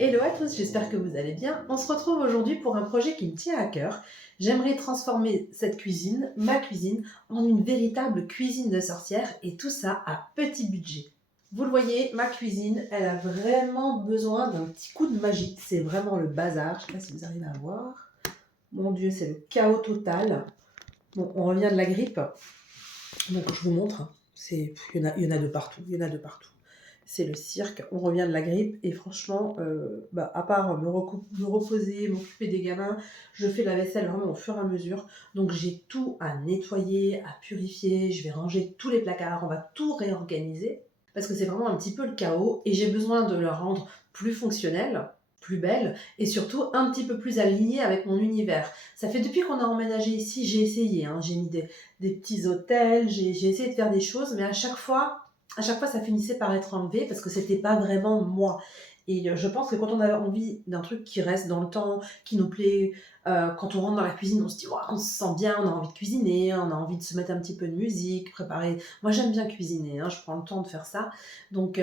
Hello à tous, j'espère que vous allez bien. On se retrouve aujourd'hui pour un projet qui me tient à cœur. J'aimerais transformer cette cuisine, ma cuisine, en une véritable cuisine de sorcière et tout ça à petit budget. Vous le voyez, ma cuisine, elle a vraiment besoin d'un petit coup de magie. C'est vraiment le bazar. Je ne sais pas si vous arrivez à voir. Mon Dieu, c'est le chaos total. Bon, on revient de la grippe. Donc je vous montre, hein. Il y en a de partout, il y en a de partout. C'est le cirque, on revient de la grippe et franchement, à part me reposer, m'occuper des gamins, je fais la vaisselle vraiment au fur et à mesure. Donc j'ai tout à nettoyer, à purifier, je vais ranger tous les placards, on va tout réorganiser parce que c'est vraiment un petit peu le chaos et j'ai besoin de le rendre plus fonctionnel, plus belle et surtout un petit peu plus aligné avec mon univers. Ça fait depuis qu'on a emménagé ici, j'ai essayé, hein, j'ai mis des petits hôtels, j'ai essayé de faire des choses, mais à chaque fois, ça finissait par être enlevé parce que c'était pas vraiment moi. Et je pense que quand on a envie d'un truc qui reste dans le temps, qui nous plaît, quand on rentre dans la cuisine, on se dit, Ouah, on se sent bien, on a envie de cuisiner, on a envie de se mettre un petit peu de musique, préparer. Moi, j'aime bien cuisiner, hein, je prends le temps de faire ça. Donc,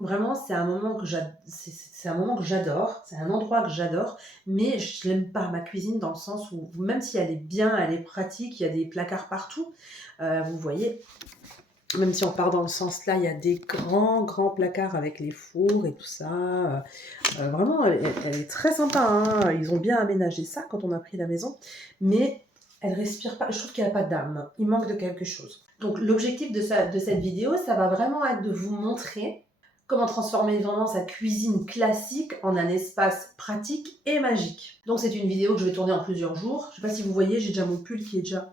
vraiment, c'est un moment que j'adore, c'est un endroit que j'adore, mais je l'aime pas, ma cuisine, dans le sens où, même si elle est bien, elle est pratique, il y a des placards partout, vous voyez, même si on part dans le sens là, il y a des grands, grands placards avec les fours et tout ça. Vraiment, elle est très sympa, hein. Ils ont bien aménagé ça quand on a pris la maison, mais elle respire pas. Je trouve qu'elle n'a pas d'âme. Il manque de quelque chose. Donc, l'objectif de cette vidéo, ça va vraiment être de vous montrer comment transformer vraiment sa cuisine classique en un espace pratique et magique. Donc, c'est une vidéo que je vais tourner en plusieurs jours. Je ne sais pas si vous voyez, j'ai déjà mon pull qui est déjà...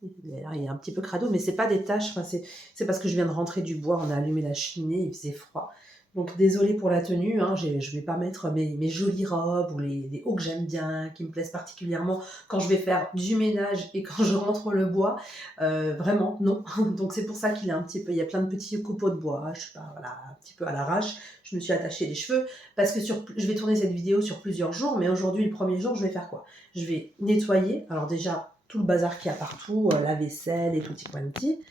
Il est un petit peu crado, mais c'est pas des taches. Enfin, c'est parce que je viens de rentrer du bois. On a allumé la cheminée, il faisait froid. Donc désolée pour la tenue. Hein, je vais pas mettre mes jolies robes ou les hauts que j'aime bien, qui me plaisent particulièrement quand je vais faire du ménage et quand je rentre le bois. Vraiment, non. Donc c'est pour ça qu'il est un petit peu. Il y a plein de petits copeaux de bois. Je sais pas, voilà, un petit peu à l'arrache. Je me suis attachée les cheveux parce que je vais tourner cette vidéo sur plusieurs jours. Mais aujourd'hui, le premier jour, je vais faire quoi? Je vais nettoyer. Alors déjà, tout le bazar qu'il y a partout, la vaisselle et tutti quanti.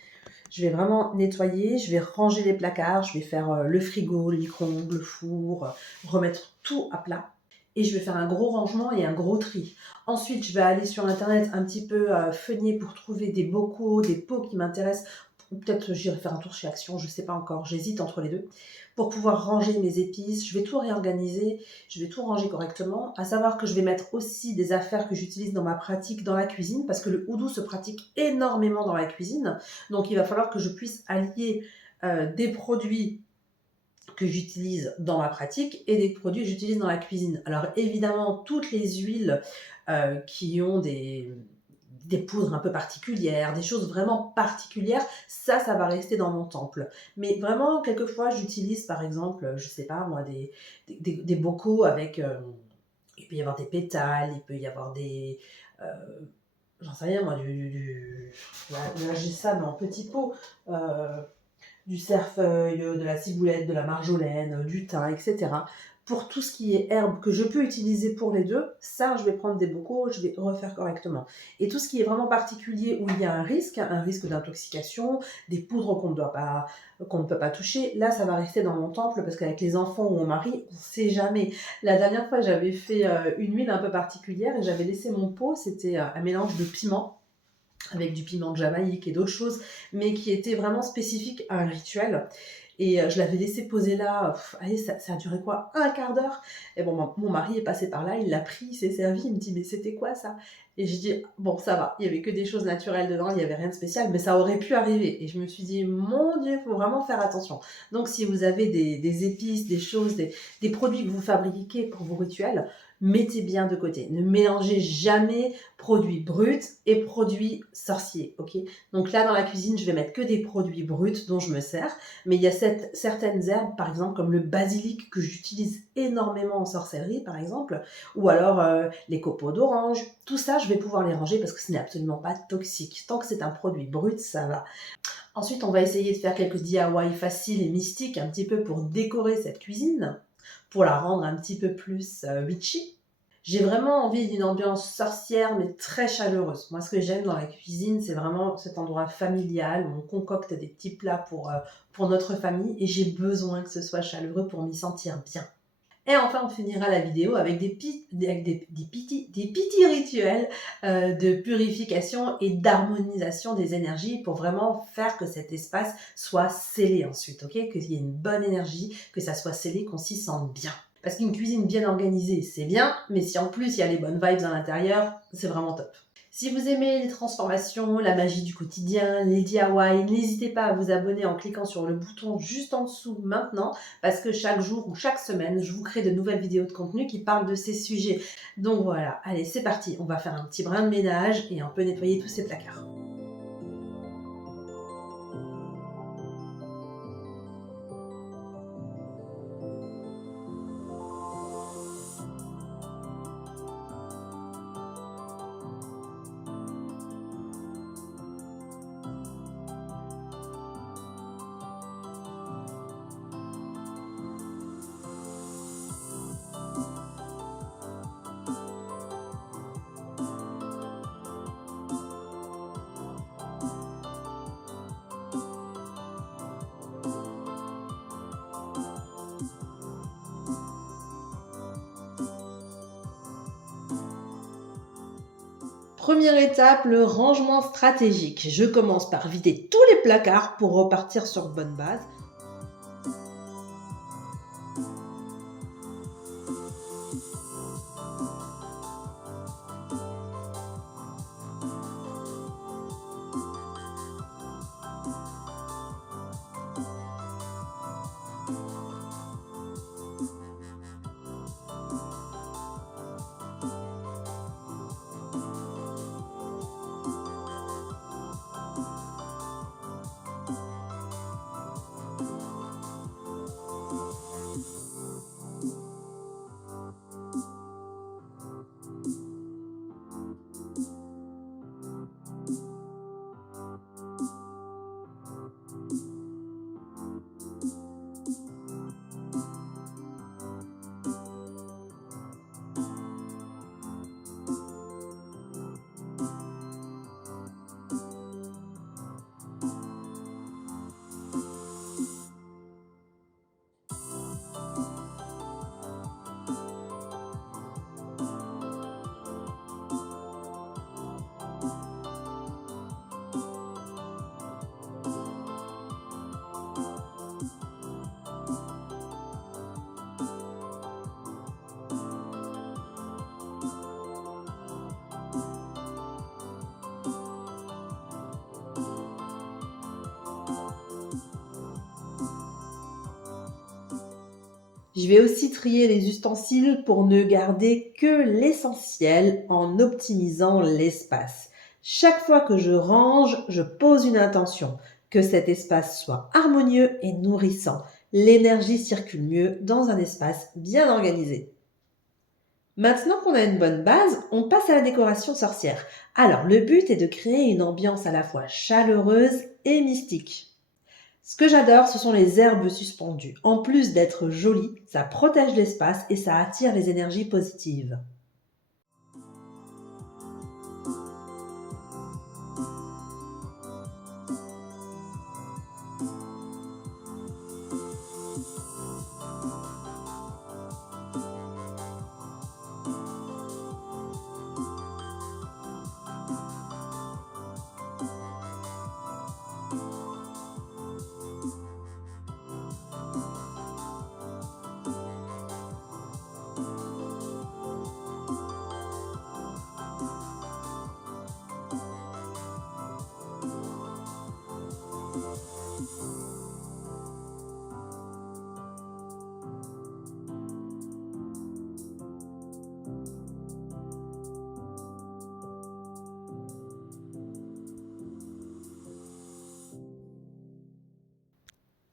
Je vais vraiment nettoyer, je vais ranger les placards, je vais faire le frigo, le micro-ondes, le four, remettre tout à plat. Et je vais faire un gros rangement et un gros tri. Ensuite, je vais aller sur Internet un petit peu feuiller pour trouver des bocaux, des pots qui m'intéressent. Ou peut-être j'irai faire un tour chez Action, je ne sais pas encore, j'hésite entre les deux. Pour pouvoir ranger mes épices, je vais tout réorganiser, je vais tout ranger correctement. À savoir que je vais mettre aussi des affaires que j'utilise dans ma pratique dans la cuisine, parce que le houdou se pratique énormément dans la cuisine. Donc il va falloir que je puisse allier des produits que j'utilise dans ma pratique et des produits que j'utilise dans la cuisine. Alors évidemment, toutes les huiles qui ont des poudres un peu particulières, des choses vraiment particulières, ça va rester dans mon temple. Mais vraiment, quelquefois, j'utilise par exemple, je sais pas moi, des bocaux avec... il peut y avoir des pétales, il peut y avoir des... j'en sais rien moi, là j'ai ça mais en petit pot. Du cerfeuil, de la ciboulette, de la marjolaine, du thym, etc. Pour tout ce qui est herbe que je peux utiliser pour les deux, ça, je vais prendre des bocaux, je vais refaire correctement. Et tout ce qui est vraiment particulier où il y a un risque d'intoxication, des poudres qu'on ne peut pas toucher, là, ça va rester dans mon temple parce qu'avec les enfants ou mon mari, on ne sait jamais. La dernière fois, j'avais fait une huile un peu particulière et j'avais laissé mon pot, c'était un mélange de piment avec du piment de Jamaïque et d'autres choses, mais qui était vraiment spécifique à un rituel. Et je l'avais laissé poser là, allez, ça a duré quoi? Un quart d'heure. Et bon, mon mari est passé par là, il l'a pris, il s'est servi, il me dit, mais c'était quoi ça? Et je dis, bon, ça va, il y avait que des choses naturelles dedans, il n'y avait rien de spécial, mais ça aurait pu arriver. Et je me suis dit, mon Dieu, il faut vraiment faire attention. Donc, si vous avez des épices, des choses, des produits que vous fabriquez pour vos rituels, mettez bien de côté. Ne mélangez jamais produits bruts et produits sorciers, ok? Donc là, dans la cuisine, je vais mettre que des produits bruts dont je me sers, mais il y a certaines herbes, par exemple, comme le basilic, que j'utilise énormément en sorcellerie, par exemple, ou alors les copeaux d'orange. Tout ça, je vais pouvoir les ranger parce que ce n'est absolument pas toxique. Tant que c'est un produit brut, ça va. Ensuite, on va essayer de faire quelques DIY faciles et mystiques, un petit peu pour décorer cette cuisine, pour la rendre un petit peu plus witchy. J'ai vraiment envie d'une ambiance sorcière, mais très chaleureuse. Moi, ce que j'aime dans la cuisine, c'est vraiment cet endroit familial où on concocte des petits plats pour notre famille et j'ai besoin que ce soit chaleureux pour m'y sentir bien. Et enfin, on finira la vidéo avec des petits rituels de purification et d'harmonisation des énergies pour vraiment faire que cet espace soit scellé ensuite, ok? Qu'il y ait une bonne énergie, que ça soit scellé, qu'on s'y sente bien. Parce qu'une cuisine bien organisée, c'est bien, mais si en plus il y a les bonnes vibes à l'intérieur, c'est vraiment top. Si vous aimez les transformations, la magie du quotidien, les DIY, n'hésitez pas à vous abonner en cliquant sur le bouton juste en dessous maintenant, parce que chaque jour ou chaque semaine, je vous crée de nouvelles vidéos de contenu qui parlent de ces sujets. Donc voilà, allez, c'est parti, on va faire un petit brin de ménage et on peut nettoyer tous ces placards. Première étape, le rangement stratégique. Je commence par vider tous les placards pour repartir sur bonne base. Je vais aussi trier les ustensiles pour ne garder que l'essentiel en optimisant l'espace. Chaque fois que je range, je pose une intention, que cet espace soit harmonieux et nourrissant. L'énergie circule mieux dans un espace bien organisé. Maintenant qu'on a une bonne base, on passe à la décoration sorcière. Alors, le but est de créer une ambiance à la fois chaleureuse et mystique. Ce que j'adore, ce sont les herbes suspendues. En plus d'être jolies, ça protège l'espace et ça attire les énergies positives.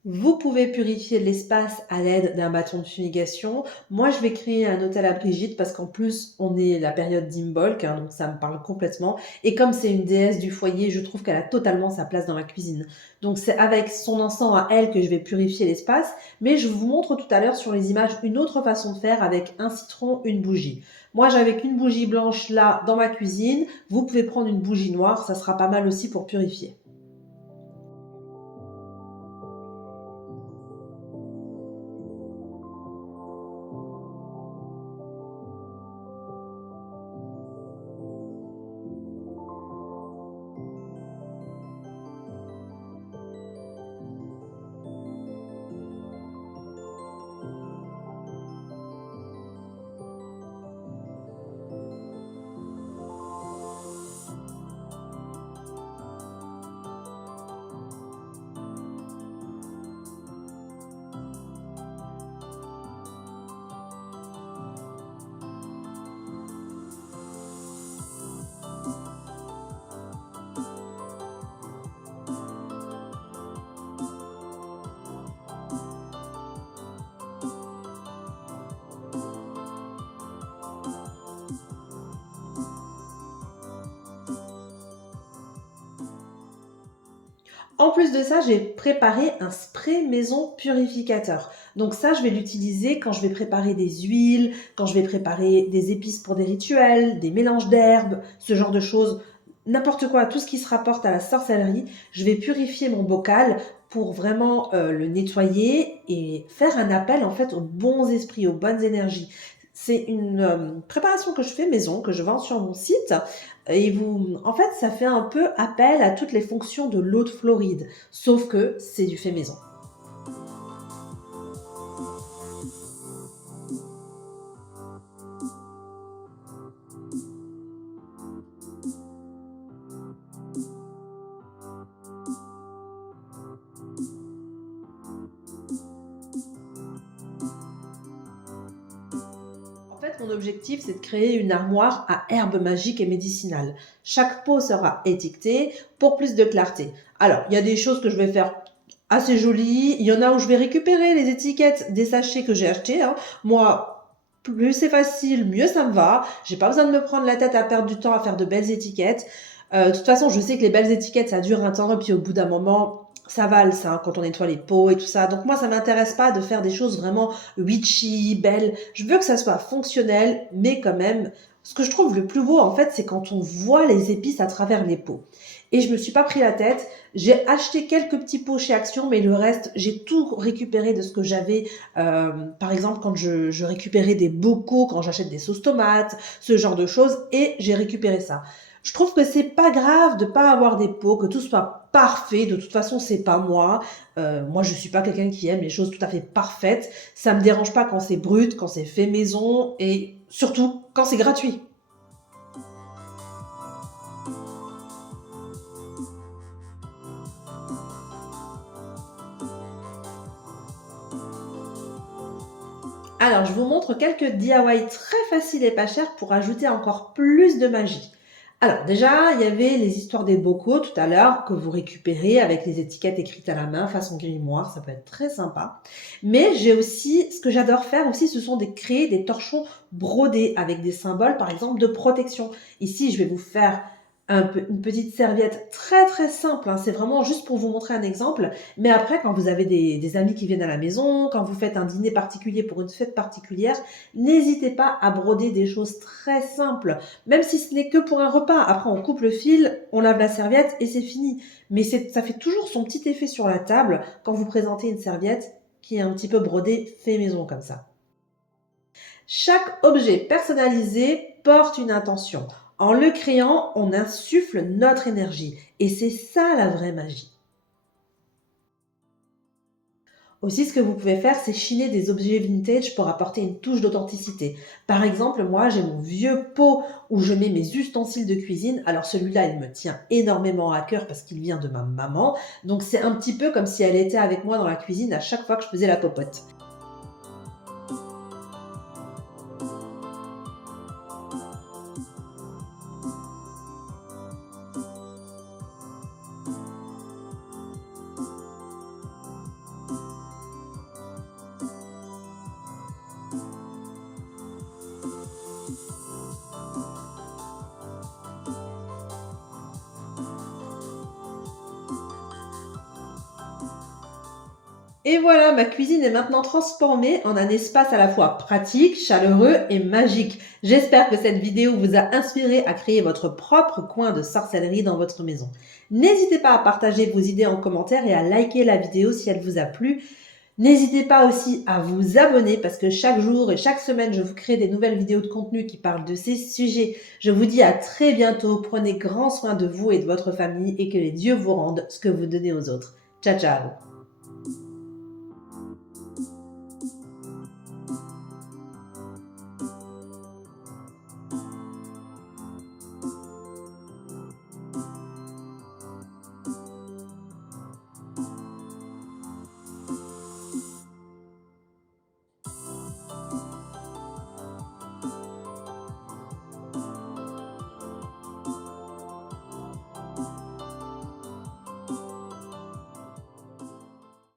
Vous pouvez purifier l'espace à l'aide d'un bâton de fumigation. Moi, je vais créer un hôtel à Brigitte parce qu'en plus, on est la période d'Imbolc, hein, donc ça me parle complètement. Et comme c'est une déesse du foyer, je trouve qu'elle a totalement sa place dans ma cuisine. Donc c'est avec son encens à elle que je vais purifier l'espace. Mais je vous montre tout à l'heure sur les images une autre façon de faire avec un citron, une bougie. Moi, j'avais qu'une bougie blanche là dans ma cuisine. Vous pouvez prendre une bougie noire, ça sera pas mal aussi pour purifier. En plus de ça, j'ai préparé un spray maison purificateur. Donc ça, je vais l'utiliser quand je vais préparer des huiles, quand je vais préparer des épices pour des rituels, des mélanges d'herbes, ce genre de choses. N'importe quoi, tout ce qui se rapporte à la sorcellerie, je vais purifier mon bocal pour vraiment le nettoyer et faire un appel en fait aux bons esprits, aux bonnes énergies. C'est une préparation que je fais maison, que je vends sur mon site. Et en fait, ça fait un peu appel à toutes les fonctions de l'eau de Floride, sauf que c'est du fait maison. En fait, mon objectif, c'est de créer une armoire à herbes magiques et médicinales. Chaque pot sera étiqueté pour plus de clarté. Alors, il y a des choses que je vais faire assez jolies. Il y en a où je vais récupérer les étiquettes des sachets que j'ai achetés, hein. Moi, plus c'est facile, mieux ça me va. J'ai pas besoin de me prendre la tête à perdre du temps à faire de belles étiquettes. De toute façon, je sais que les belles étiquettes, ça dure un temps, et puis au bout d'un moment, ça valse, hein, quand on nettoie les pots et tout ça. Donc moi, ça m'intéresse pas de faire des choses vraiment witchy, belles. Je veux que ça soit fonctionnel, mais quand même, ce que je trouve le plus beau, en fait, c'est quand on voit les épices à travers les pots. Et je me suis pas pris la tête. J'ai acheté quelques petits pots chez Action, mais le reste, j'ai tout récupéré de ce que j'avais. Par exemple, quand je récupérais des bocaux, quand j'achète des sauces tomates, ce genre de choses, et j'ai récupéré ça. Je trouve que c'est pas grave de pas avoir des pots, que tout soit parfait. De toute façon, c'est pas moi. Moi, je suis pas quelqu'un qui aime les choses tout à fait parfaites. Ça me dérange pas quand c'est brut, quand c'est fait maison, et surtout quand c'est gratuit. Alors, je vous montre quelques DIY très faciles et pas chers pour ajouter encore plus de magie. Alors, déjà, il y avait les histoires des bocaux tout à l'heure que vous récupérez avec les étiquettes écrites à la main, façon grimoire, ça peut être très sympa. Mais j'ai aussi, ce que j'adore faire aussi, ce sont créer des torchons brodés avec des symboles, par exemple, de protection. Ici, je vais vous faire une petite serviette très très simple, hein. C'est vraiment juste pour vous montrer un exemple. Mais après, quand vous avez des amis qui viennent à la maison, quand vous faites un dîner particulier pour une fête particulière, n'hésitez pas à broder des choses très simples, même si ce n'est que pour un repas. Après, on coupe le fil, on lave la serviette et c'est fini. Mais ça fait toujours son petit effet sur la table quand vous présentez une serviette qui est un petit peu brodée fait maison comme ça. Chaque objet personnalisé porte une intention. En le créant, on insuffle notre énergie. Et c'est ça la vraie magie. Aussi, ce que vous pouvez faire, c'est chiner des objets vintage pour apporter une touche d'authenticité. Par exemple, moi, j'ai mon vieux pot où je mets mes ustensiles de cuisine. Alors celui-là, il me tient énormément à cœur parce qu'il vient de ma maman. Donc c'est un petit peu comme si elle était avec moi dans la cuisine à chaque fois que je faisais la popote. Et voilà, ma cuisine est maintenant transformée en un espace à la fois pratique, chaleureux et magique. J'espère que cette vidéo vous a inspiré à créer votre propre coin de sorcellerie dans votre maison. N'hésitez pas à partager vos idées en commentaire et à liker la vidéo si elle vous a plu. N'hésitez pas aussi à vous abonner parce que chaque jour et chaque semaine, je vous crée des nouvelles vidéos de contenu qui parlent de ces sujets. Je vous dis à très bientôt. Prenez grand soin de vous et de votre famille et que les dieux vous rendent ce que vous donnez aux autres. Ciao, ciao!